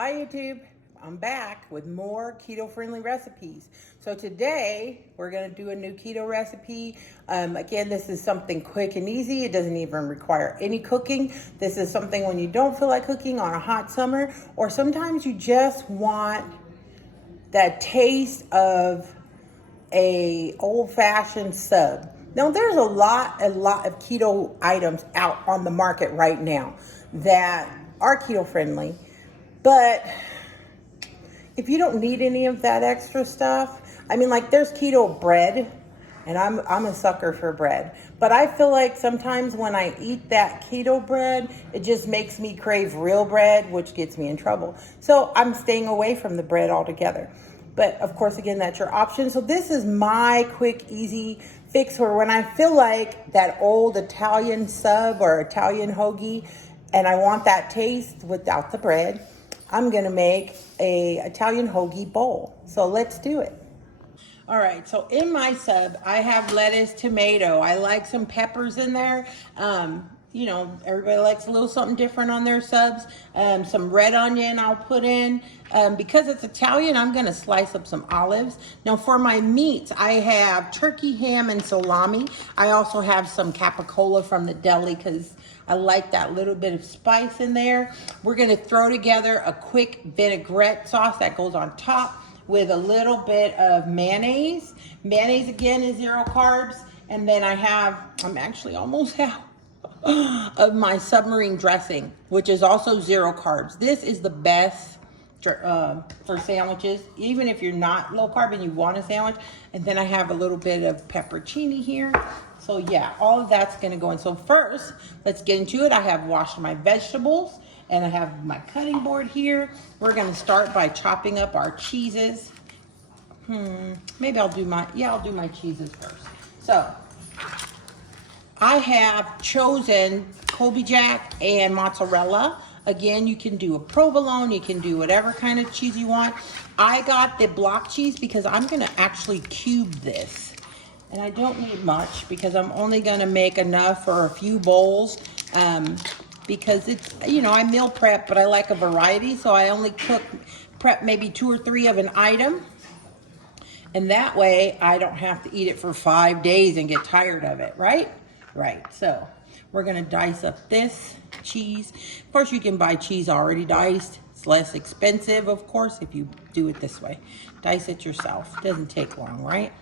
Hi YouTube, I'm back with more keto-friendly recipes. So today we're going to do a new keto recipe. Again, this is something quick and easy. It doesn't even require any cooking. This is something when you don't feel like cooking on a hot summer, or sometimes you just want that taste of a old-fashioned sub. Now there's a lot of keto items out on the market right now that are keto-friendly. But if you don't need any of that extra stuff, I mean, like there's keto bread, and I'm a sucker for bread. But I feel like sometimes when I eat that keto bread, it just makes me crave real bread, which gets me in trouble. So I'm staying away from the bread altogether. But of course, again, that's your option. So this is my quick, easy fix for when I feel like that old Italian sub or Italian hoagie, and I want that taste without the bread. I'm gonna make a Italian hoagie bowl. So let's do it. All right, so in my sub, I have lettuce, tomato. I like some peppers in there. You know, everybody likes a little something different on their subs. Some red onion I'll put in. Because it's Italian, I'm gonna slice up some olives. Now for my meats, I have turkey, ham, and salami. I also have some capicola from the deli because I like that little bit of spice in there. We're gonna throw together a quick vinaigrette sauce that goes on top with a little bit of mayonnaise. Mayonnaise again is 0 carbs. And then I'm actually almost out of my submarine dressing, which is also 0 carbs. This is the best for sandwiches, even if you're not low carb and you want a sandwich. And then I have a little bit of pepperoncini here. So yeah, all of that's gonna go in. So first, let's get into it. I have washed my vegetables and I have my cutting board here. We're gonna start by chopping up our cheeses. Maybe I'll do my cheeses first. So I have chosen Colby Jack and mozzarella. Again, you can do a provolone, you can do whatever kind of cheese you want. I got the block cheese because I'm gonna actually cube this. And I don't need much because I'm only gonna make enough for a few bowls. Because it's, you know, I meal prep, but I like a variety. So I only prep maybe 2 or 3 of an item. And that way I don't have to eat it for 5 days and get tired of it, right? Right, so we're gonna dice up this cheese. Of course, you can buy cheese already diced. It's less expensive, of course, if you do it this way. Dice it yourself. It doesn't take long, right?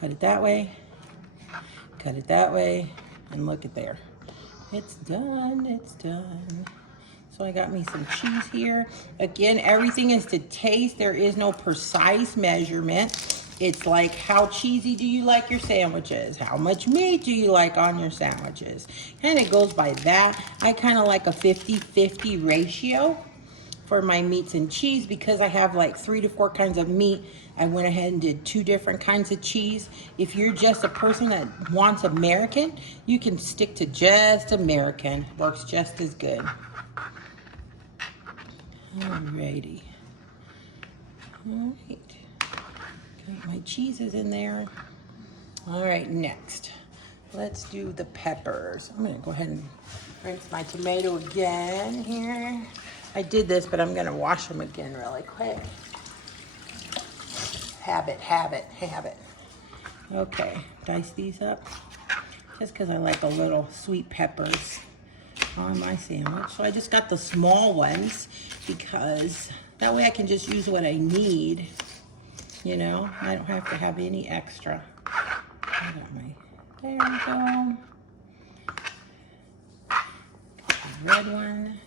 Cut it that way, and look at there. It's done, it's done. So I got me some cheese here. Again, everything is to taste. There is no precise measurement. It's like, how cheesy do you like your sandwiches? How much meat do you like on your sandwiches? Kind of goes by that. I kind of like a 50-50 ratio for my meats and cheese because I have like 3 to 4 kinds of meat. I went ahead and did 2 different kinds of cheese. If you're just a person that wants American, you can stick to just American. Works just as good. Alrighty. All right. Got my cheeses in there. All right, next. Let's do the peppers. I'm gonna go ahead and rinse my tomato again here. I did this, but I'm gonna wash them again really quick. Habit. Okay, dice these up. Just because I like a little sweet peppers on my sandwich. So I just got the small ones because that way I can just use what I need. You know, I don't have to have any extra. I got there we go. Got the red one.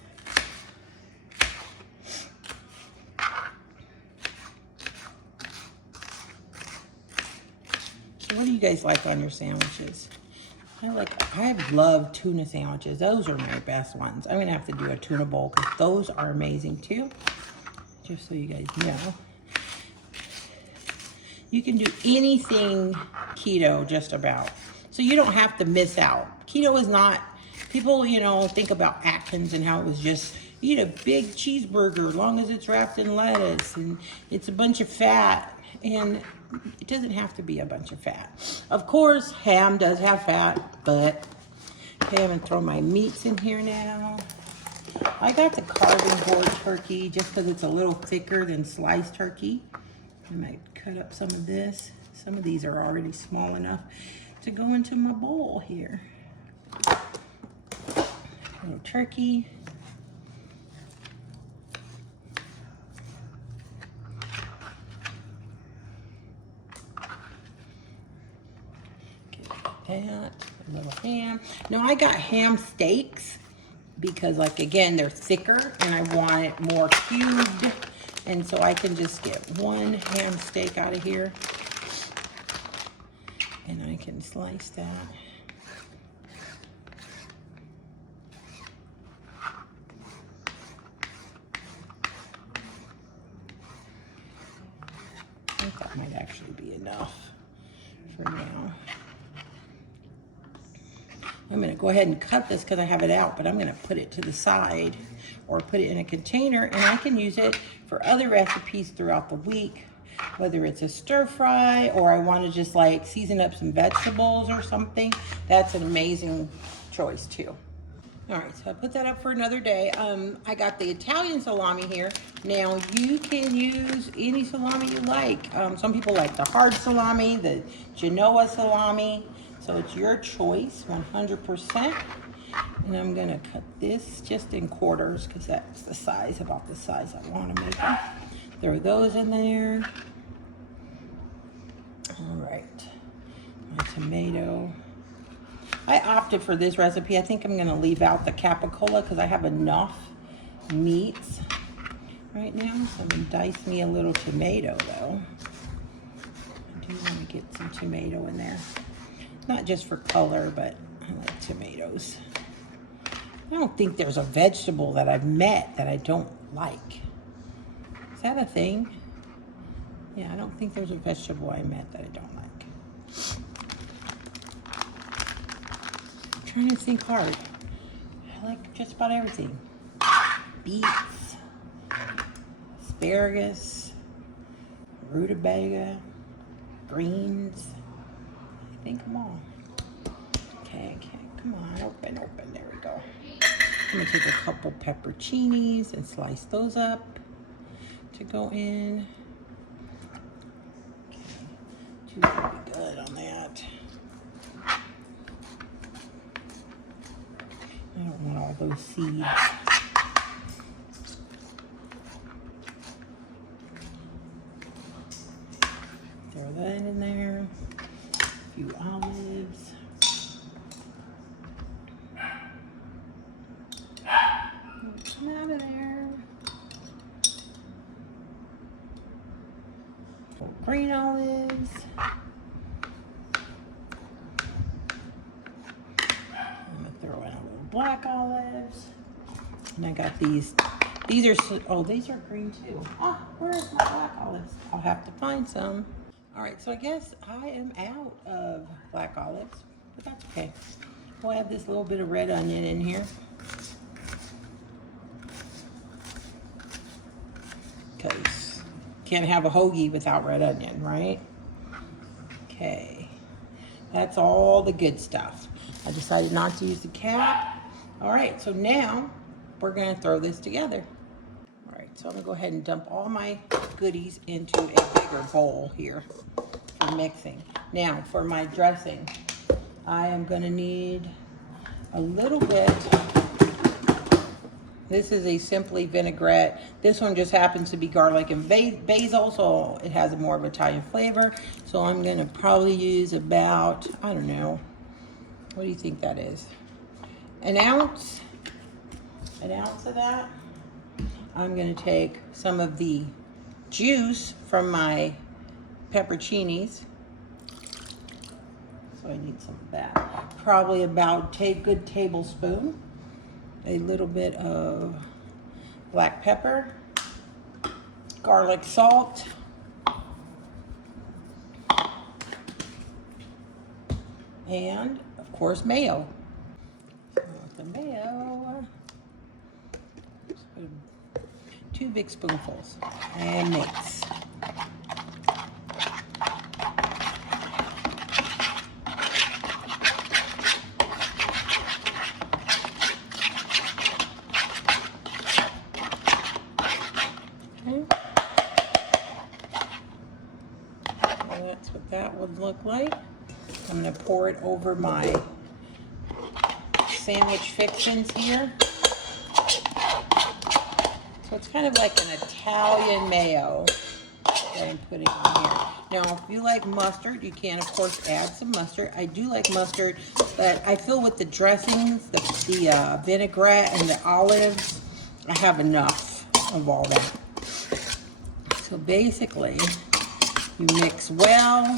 So what do you guys like on your sandwiches? I love tuna sandwiches. Those are my best ones. I'm gonna have to do a tuna bowl because those are amazing too. Just so you guys know. You can do anything keto just about. So you don't have to miss out. Keto is not, people, you know, think about Atkins and how it was just eat a big cheeseburger as long as it's wrapped in lettuce and it's a bunch of fat. And it doesn't have to be a bunch of fat. Of course, ham does have fat, but okay, I'm gonna throw my meats in here now. I got the carving board turkey just because it's a little thicker than sliced turkey. I might cut up some of this. Some of these are already small enough to go into my bowl here. Little turkey. That, a little ham. Now I got ham steaks because, like, again, they're thicker and I want it more cubed, and so I can just get one ham steak out of here and I can slice that. I think that might actually be enough for now. I'm going to go ahead and cut this because I have it out, but I'm going to put it to the side or put it in a container, and I can use it for other recipes throughout the week, whether it's a stir fry or I want to just like season up some vegetables or something. That's an amazing choice too. All right, so I put that up for another day. I got the Italian salami here. Now you can use any salami you like. Some people like the hard salami, the Genoa salami. So it's your choice, 100%. And I'm gonna cut this just in quarters because that's the size, about the size I want to make them. Throw those in there. All right, my tomato. I opted for this recipe. I think I'm gonna leave out the capicola because I have enough meats right now. So I'm gonna dice me a little tomato though. I do want to get some tomato in there. Not just for color, but I like tomatoes. I don't think there's a vegetable that I've met that I don't like. Is that a thing? Yeah, I don't think there's a vegetable I met that I don't like. I'm trying to think hard. I like just about everything. Beets, asparagus, rutabaga, greens. I think them all. Okay, come on, open, there we go. I'm gonna take a couple pepperoncinis and slice those up to go in. Okay, two would be good on that. I don't want all those seeds. Throw that in there. A few olives. Come out of there. Green olives. I'm gonna throw in a little black olives. And I got these. These are green too. Oh, where's my black olives? I'll have to find some. All right, so I guess I am out of black olives, but that's okay. We'll have this little bit of red onion in here. Because can't have a hoagie without red onion, right? Okay, that's all the good stuff. I decided not to use the cap. All right, so now we're gonna throw this together. All right, so I'm gonna go ahead and dump all my goodies into a bigger bowl here for mixing. Now for my dressing, I am gonna need a little bit. This is a Simply vinaigrette. This one just happens to be garlic and basil, so it has a more of Italian flavor. So I'm gonna probably use about, I don't know, what do you think that is? An ounce of that. I'm gonna take some of the juice from my pepperoncinis. So I need some of that. Probably about a good tablespoon. A little bit of black pepper, garlic salt, and of course mayo. The mayo, 2 big spoonfuls, and mix. that's what that would look like. I'm gonna pour it over my sandwich fixings here. So it's kind of like an Italian mayo that I'm putting on here. Now, if you like mustard, you can, of course, add some mustard. I do like mustard, but I feel with the dressings, the vinaigrette and the olives, I have enough of all that. So basically, you mix well,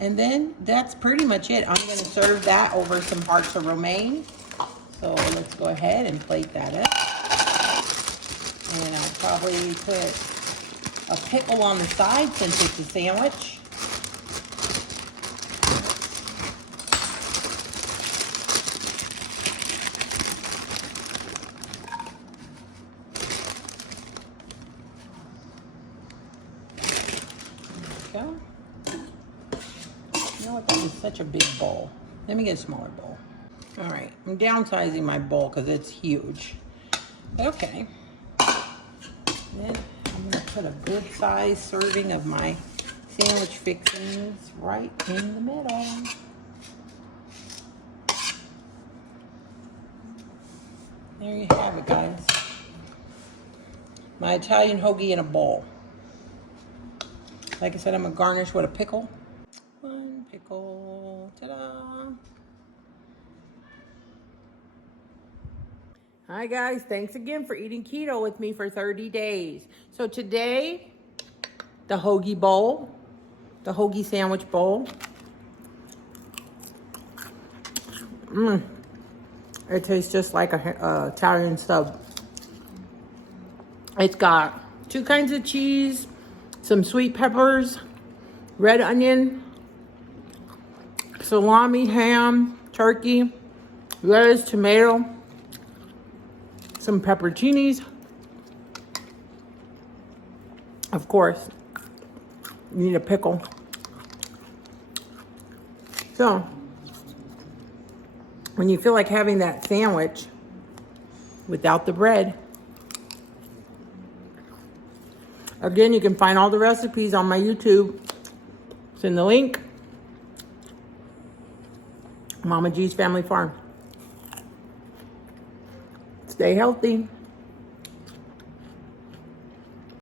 and then that's pretty much it. I'm going to serve that over some hearts of romaine. So let's go ahead and plate that up. And I'll probably put a pickle on the side since it's a sandwich. There we go. You know what, that is such a big bowl. Let me get a smaller bowl. All right, I'm downsizing my bowl because it's huge. But okay. Then I'm gonna put a good size serving of my sandwich fixings right in the middle. There you have it, guys. My Italian hoagie in a bowl. Like I said, I'm gonna garnish with a pickle. One pickle, ta-da. Hi guys, thanks again for eating keto with me for 30 days. So today, the hoagie bowl, the hoagie sandwich bowl. It tastes just like a Italian sub. It's got 2 kinds of cheese, some sweet peppers, red onion, salami, ham, turkey, lettuce, tomato, some pepperoncinis. Of course, you need a pickle. So, when you feel like having that sandwich without the bread, again, you can find all the recipes on my YouTube. It's in the link. Mama G's Family Farm. Stay healthy.